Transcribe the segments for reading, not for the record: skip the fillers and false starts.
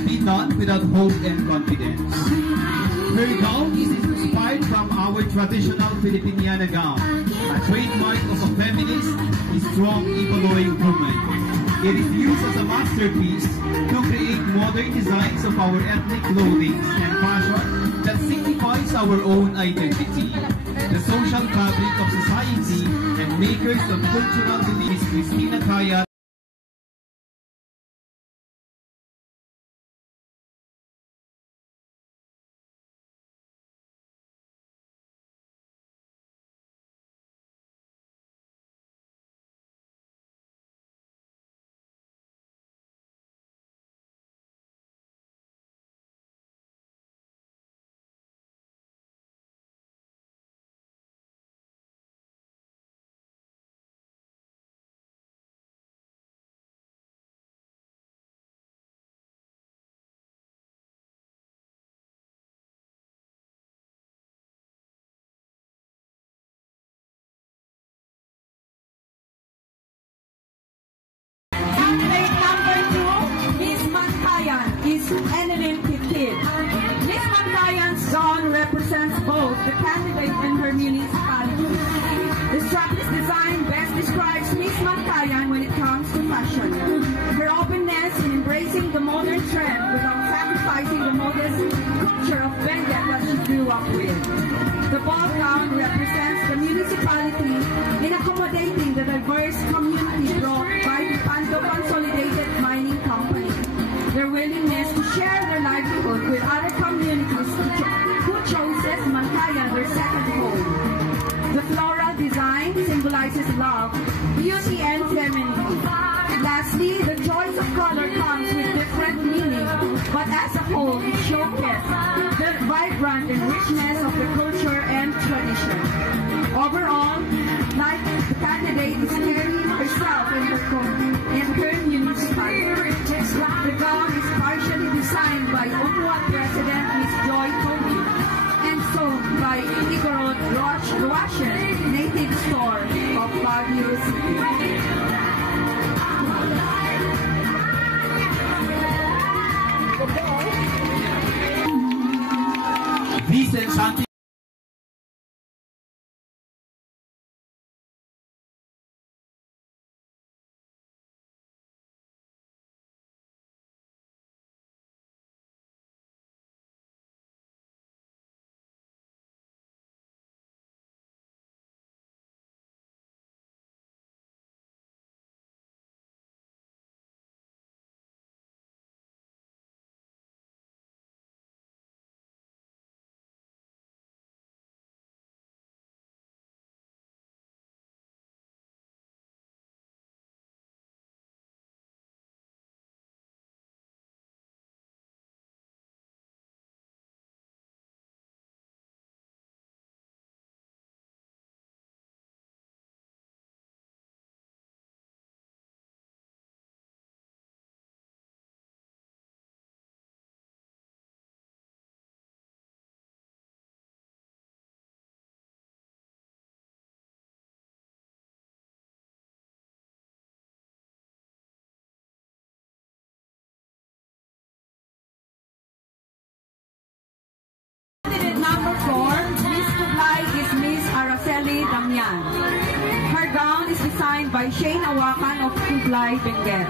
can be done without hope and confidence. Her gown is inspired from our traditional Filipiniana gown, a trademark of a feminist, strong Ibaloy woman. It is used as a masterpiece to create modern designs of our ethnic clothing and fashion that signifies our own identity, the social fabric of society, and makers of cultural beliefs. Christina Kaya. Candidate number 2, Miss Mankayan, is Annalyn Pitil. Miss Mankayan's gown represents both the candidate and her municipality. The strapless design best describes Miss Mankayan when it comes to fashion. Her openness in embracing the modern trend without sacrificing the modest culture of Benguet that she grew up with. The ball gown represents the municipality in accommodating the diverse community brought by the Pando Consolidated Mining Company. Their willingness to share their livelihood with other communities who chooses Mankayan their second home. The floral design symbolizes love, beauty, and femininity. Lastly, the choice of color comes with different meaning, but as a whole, it showcases the vibrant and richness of the culture and tradition. Overall, like the candidate is carrying herself and her municipality. The gown is partially designed by Opuat President Ms. Joy Toby and sewn by Igorot Roashen, native store of Baguio City. Vincent Santi. Number 4, Miss Kublai is Miss Araceli Damian. Her gown is designed by Shane Awakan of Kublai, Benguet.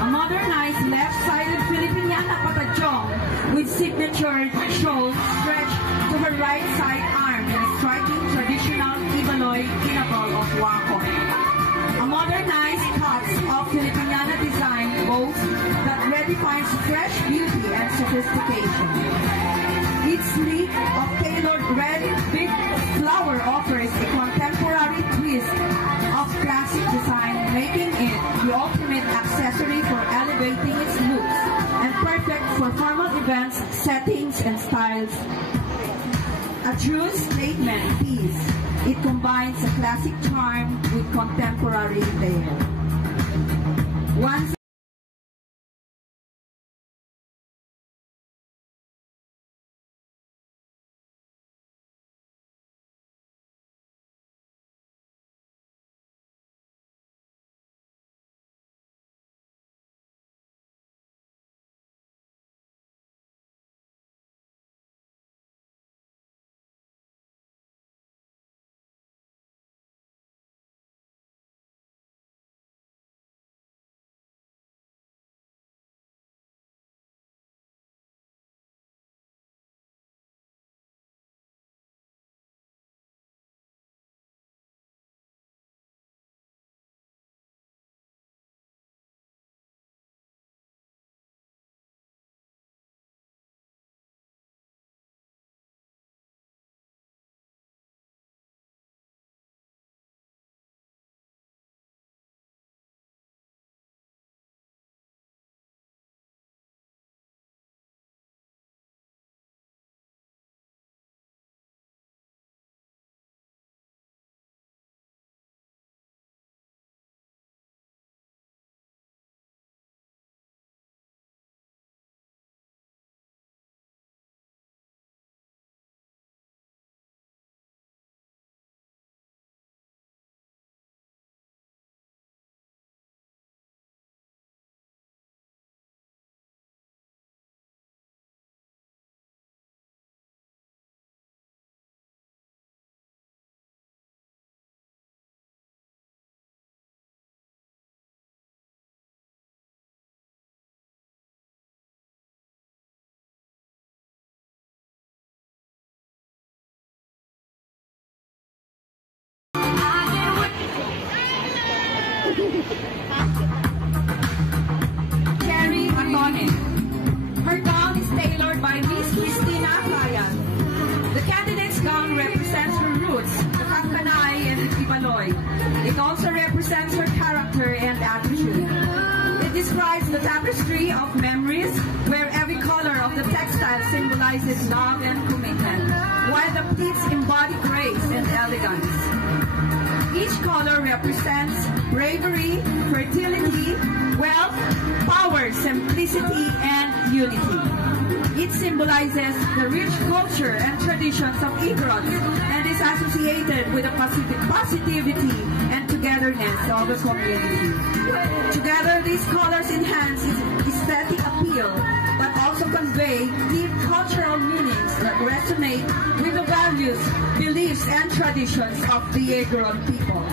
A modernized left-sided Filipiniana patajong with signature shows stretched to her right side arm in a striking traditional Ibaloy kinabal of Wakon. A modernized cuts of Filipiniana design boasts that redefines fresh beauty and sophistication. Each sleeve of tailored red big flower offers a contemporary twist of classic design, making it the ultimate accessory for elevating its looks and perfect for formal events, settings, and styles. A true statement piece, it combines a classic charm with contemporary flair. Once represents her character and attitude. It describes the tapestry of memories where every color of the textile symbolizes love and commitment, while the pleats embody grace and elegance. Each color represents bravery, fertility, wealth, power, simplicity, and unity. It symbolizes the rich culture and traditions of Igorots and is associated with the positivity and togetherness of the community. Together, these colors enhance its aesthetic appeal, but also convey deep cultural meanings that resonate with the values, beliefs, and traditions of the Igorot people.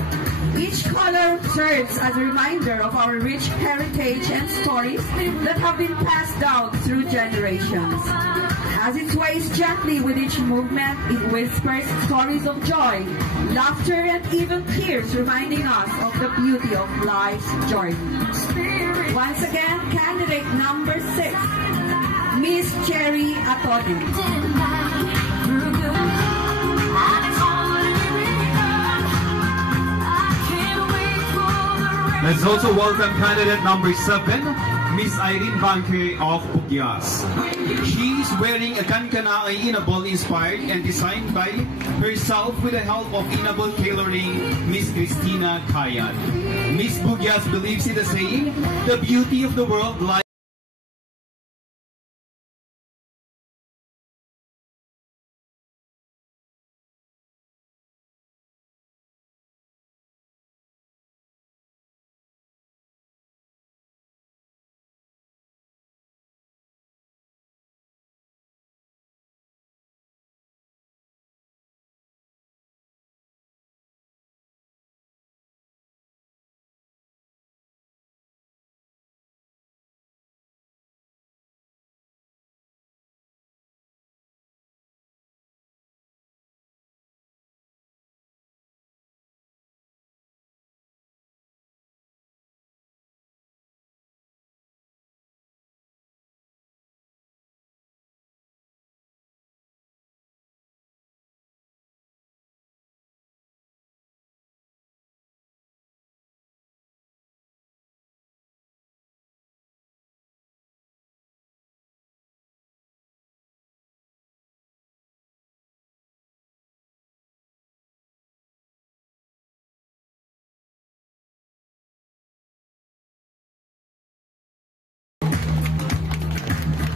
Each color serves as a reminder of our rich heritage and stories that have been passed down through generations. As it sways gently with each movement, it whispers stories of joy, laughter, and even tears, reminding us of the beauty of life's journey. Once again, candidate number 6, Miss Cherry Atone. Let's also welcome candidate number 7, Miss Irene Banque of Pugyas. She is wearing a kankana Inabol inspired and designed by herself with the help of Inabol tailoring Miss Christina Kayat. Miss Pugyas believes in the saying, the beauty of the world lies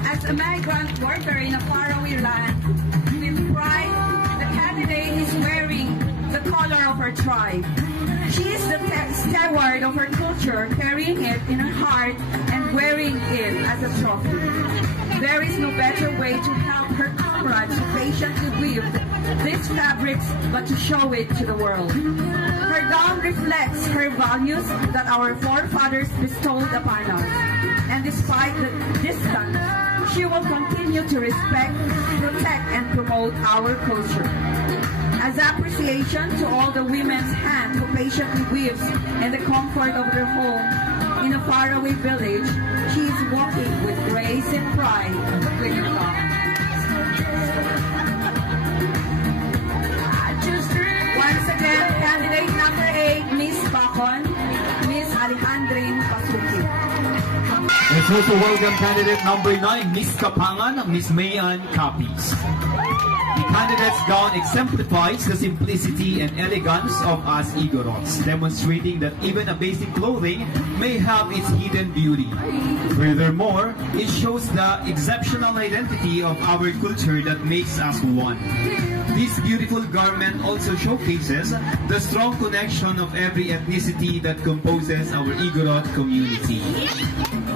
As a migrant worker in a faraway land, with pride, the candidate is wearing the color of her tribe. She is the steward of her culture, carrying it in her heart and wearing it as a trophy. There is no better way to help her comrades who patiently weave these fabrics but to show it to the world. Her gown reflects her values that our forefathers bestowed upon us. And despite the distance, she will continue to respect, protect, and promote our culture. As appreciation to all the women's hand who patiently weaves in the comfort of their home in a faraway village, she is walking with grace and pride with her God. Once again, candidate number 8, Miss Bacon, Miss Alejandrine Pasuki. Let's also welcome candidate number 9, Miss Kapangan, Miss Mayan Capiz. The candidate's gown exemplifies the simplicity and elegance of us Igorots, demonstrating that even a basic clothing may have its hidden beauty. Furthermore, it shows the exceptional identity of our culture that makes us one. This beautiful garment also showcases the strong connection of every ethnicity that composes our Igorot community.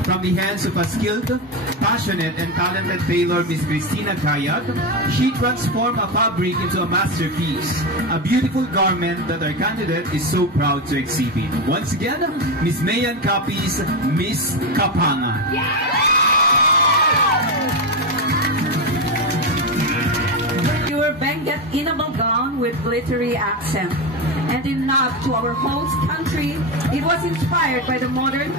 From the hands of a skilled, passionate, and talented tailor, Miss Christina Kayat, she transformed a fabric into a masterpiece, a beautiful garment that our candidate is so proud to exhibit. Once again, Miss Mayan Capiz, Miss Kapangan. Your Benguet Inabol gown with glittery accent. And in nod to our host country, it was inspired by the modern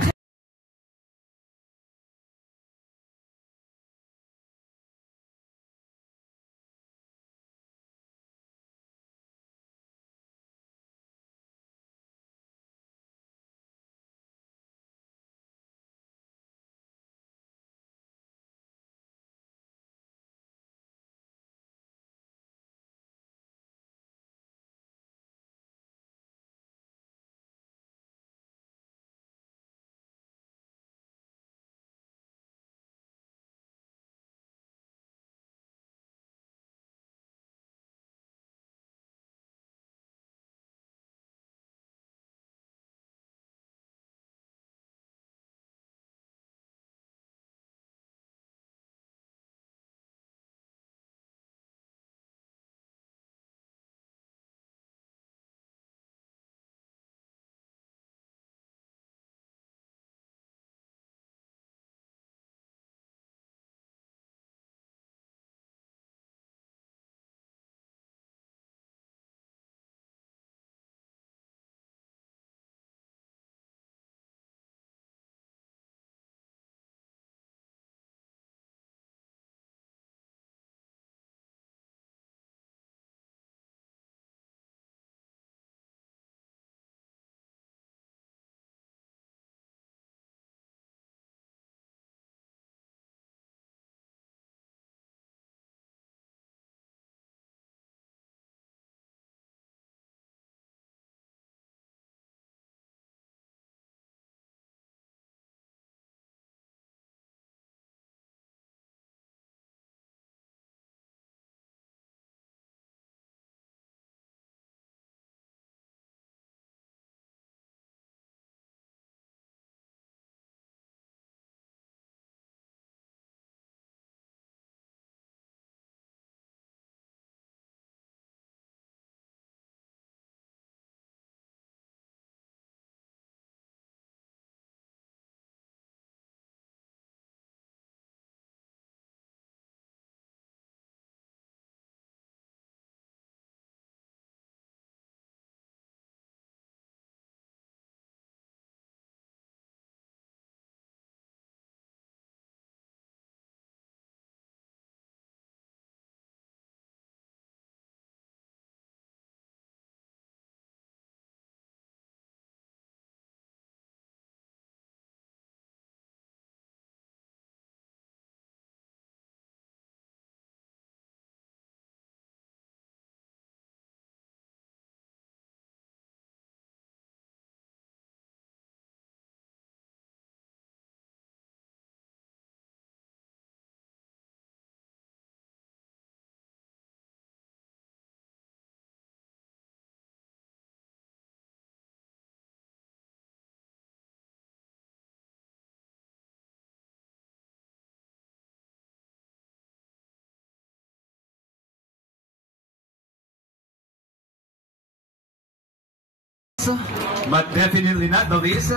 last, but definitely not the least,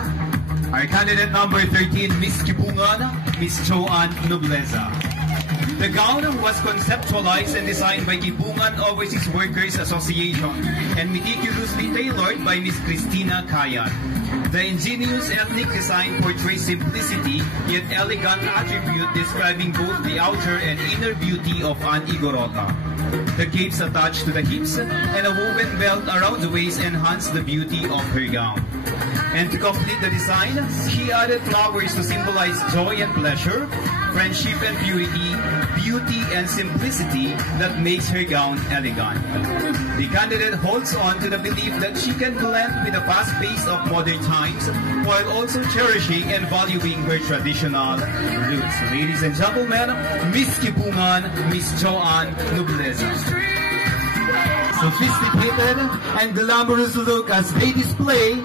our candidate number 13, Miss Kibungan, Miss Joanne Nobleza. The gown was conceptualized and designed by Kibungan Overseas Workers Association and meticulously tailored by Miss Christina Kayan. The ingenious ethnic design portrays simplicity yet elegant attribute describing both the outer and inner beauty of an Igorota. The capes attached to the hips and a woven belt around the waist enhance the beauty of her gown. And to complete the design, she added flowers to symbolize joy and pleasure, friendship and purity, beauty and simplicity that makes her gown elegant. The candidate holds on to the belief that she can blend with the fast pace of modern times while also cherishing and valuing her traditional roots. Ladies and gentlemen, Miss Kibungan, Miss Joanne Nobleza. Sophisticated and glamorous look as they display